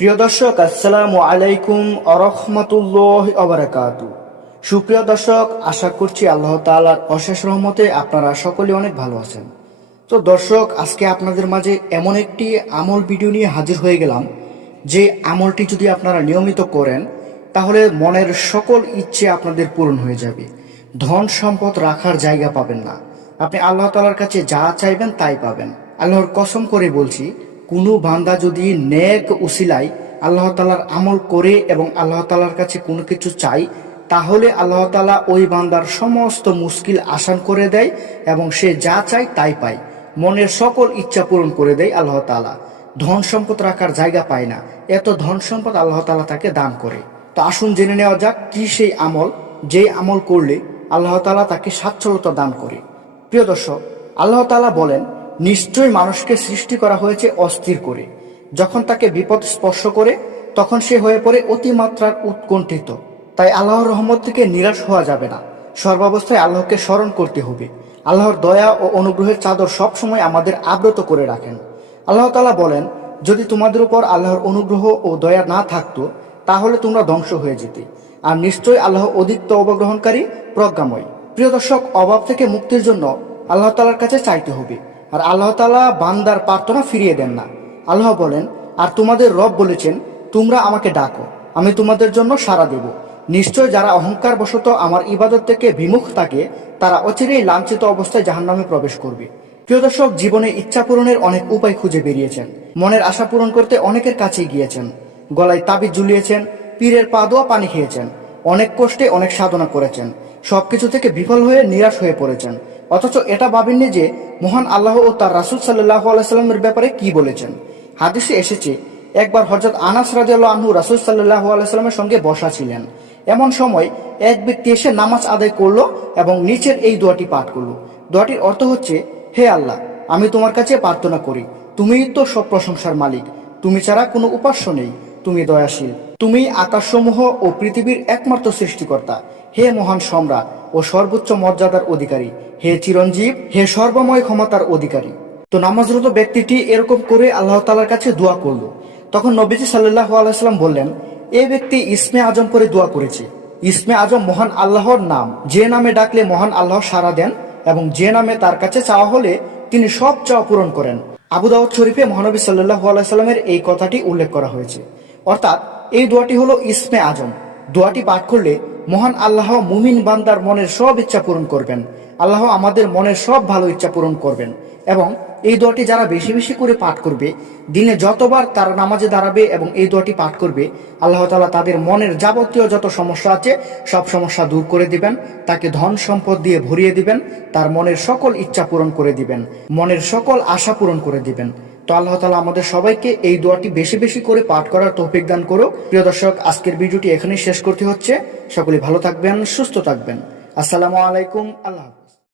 প্রিয় দর্শক, আসসালামু আলাইকুম আরহামাতুল্লাহি ওয়া বারাকাতুহু। সুপ্রিয় দর্শক, আশা করছি আল্লাহ তাআলার অশেষ রহমতে আপনারা সকলে অনেক ভালো আছেন। তো দর্শক, আজকে আপনাদের মাঝে এমন একটি আমল ভিডিও নিয়ে হাজির হয়ে গেলাম, যে আমলটি যদি আপনারা নিয়মিত করেন তাহলে মনের সকল ইচ্ছে আপনাদের পূরণ হয়ে যাবে। ধন সম্পদ রাখার জায়গা পাবেন না, আপনি আল্লাহ তাআলার কাছে যা চাইবেন তাই পাবেন। আল্লাহর কসম করে বলছি, কোনো বান্দা যদি নেক উসিলায় আল্লাহ তাআলার আমল করে এবং আল্লাহ তাআলার কাছে কোনো কিছু চাই, তাহলে আল্লাহ তাআলা ওই বান্দার সমস্ত মুশকিল আসান করে দেয় এবং সে যা চায় তাই পায়। মনের সকল ইচ্ছা পূরণ করে দেয় আল্লাহ তাআলা। ধন সম্পদ রাখার জায়গা পায় না, এত ধন সম্পদ আল্লাহ তাআলা তাকে দান করে। তো আসুন জেনে নেওয়া যাক কি সেই আমল, যেই আমল করলে আল্লাহ তাআলা তাকে সচ্ছলতা দান করে। প্রিয় দর্শক, আল্লাহ তাআলা বলেন, নিশ্চয়ই মানুষকে সৃষ্টি করা হয়েছে অস্থির করে। যখন তাকে বিপদ স্পর্শ করে তখন সে হয়ে পড়ে অতিমাত্রার উৎকণ্ঠিত। তাই আল্লাহর রহমত থেকে নিরাশ হওয়া যাবে না, সর্বাবস্থায় আল্লাহকে স্মরণ করতে হবে। আল্লাহর দয়া ও অনুগ্রহের চাদর সবসময় আমাদের আবৃত করে রাখেন। আল্লাহ তাআলা বলেন, যদি তোমাদের উপর আল্লাহর অনুগ্রহ ও দয়া না থাকতো তাহলে তোমরা ধ্বংস হয়ে যেতে। আর নিশ্চয়ই আল্লাহ অধিক অবগ্রহণকারী, প্রজ্ঞাময়। প্রিয় দর্শক, অভাব থেকে মুক্তির জন্য আল্লাহ তাআলার কাছে চাইতে হবে। আর আল্লাহ তাআলা বান্দার প্রার্থনা ফিরিয়ে দেন না। আল্লাহ বলেন, আর তোমাদের রব বলেছেন, তোমরা আমাকে ডাকো, আমি তোমাদের জন্য সাড়া দেব। নিশ্চয় যারা অহংকার বশত আমার ইবাদত থেকে বিমুখ থাকে তারা অচিরেই লাঞ্ছিত অবস্থায় জাহান্নামে প্রবেশ করবে। প্রিয় দর্শক, জীবনে ইচ্ছা পূরণের অনেক উপায় খুঁজে বেরিয়েছেন, মনের আশা পূরণ করতে অনেকের কাছেই গিয়েছেন, গলায় তাবিজ ঝুলিয়েছেন, পীরের পা ধোয়া পানি খেয়েছেন, অনেক কষ্টে অনেক সাধনা করেছেন, সবকিছু থেকে বিফল হয়ে নিরাশ হয়ে পড়েছেন। অথচ এটা ভাবেননি যে মহান আল্লাহ ও তার রাসূল সাল্লাল্লাহু আলাইহি সাল্লামের ব্যাপারে কি বলেছেন। হাদিসে এসেছে, একবার হযরত আনাস রাদিয়াল্লাহু আনহু রাসূল সাল্লাল্লাহু আলাইহি সাল্লামের সঙ্গে বসা ছিলেন। এমন সময় এক ব্যক্তি এসে নামাজ আদায় করলো এবং নিচের এই দোয়াটি পাঠ করলো। দোয়াটির অর্থ হচ্ছে, হে আল্লাহ, আমি তোমার কাছে প্রার্থনা করি, তুমিই তো সব প্রশংসার মালিক, তুমি ছাড়া কোনো উপাস্য নেই, তুমি দয়াশীল, তুমি আকাশসমূহ ও পৃথিবীর একমাত্র সৃষ্টিকর্তা, হে মহান সম্রাট ও সর্বোচ্চ মর্যাদার অধিকারী, হে চিরঞ্জীব, হে সর্বময় ক্ষমতার অধিকারী। তো নামাজরত ব্যক্তিটি এরকম করে আল্লাহ তাআলার কাছে দোয়া করলো। তখন নবীজি সাল্লাল্লাহু আলাইহি সাল্লাম বললেন, এই ব্যক্তি ইসমে আজম করে দোয়া করেছে। ইসমে আজম মহান আল্লাহর নাম, যে নামে ডাকলে মহান আল্লাহ সাড়া দেন এবং যে নামে তার কাছে চাওয়া হলে তিনি সব চাওয়া পূরণ করেন। আবু দাউদ শরীফে মহানবী সাল্লাল্লাহু আলাইহি সাল্লামের এই কথাটি উল্লেখ করা হয়েছে। অর্থাৎ এই দোয়াটি হলো ইসমে আজম। দোয়াটি পাঠ করলে মহান আল্লাহ মুমিন বান্দার মনের সব ইচ্ছা পূরণ করবেন। আল্লাহ আমাদের মনের সব ভালো ইচ্ছা পূরণ করবেন। এবং এই দোয়াটি যারা বেশি বেশি করে পাঠ করবে, দিনে যতবার তারা নামাজে দাঁড়াবে এবং এই দোয়াটি পাঠ করবে, আল্লাহ তাআলা তাদের মনের যাবতীয় যত সমস্যা আছে সব সমস্যা দূর করে দিবেন, তাকে ধন সম্পদ দিয়ে ভরিয়ে দিবেন, তার মনের সকল ইচ্ছা পূরণ করে দিবেন, মনের সকল আশা পূরণ করে দিবেন। তো আল্লাহ তাআলা আমাদের সবাইকে এই দোয়াটি বেশি বেশি করে পাঠ করার তৌফিক দান করুক। প্রিয় দর্শক, আজকের ভিডিওটি এখানেই শেষ করতে হচ্ছে। সকলে ভালো থাকবেন, সুস্থ থাকবেন। আসসালামু আলাইকুম, আল্লাহ।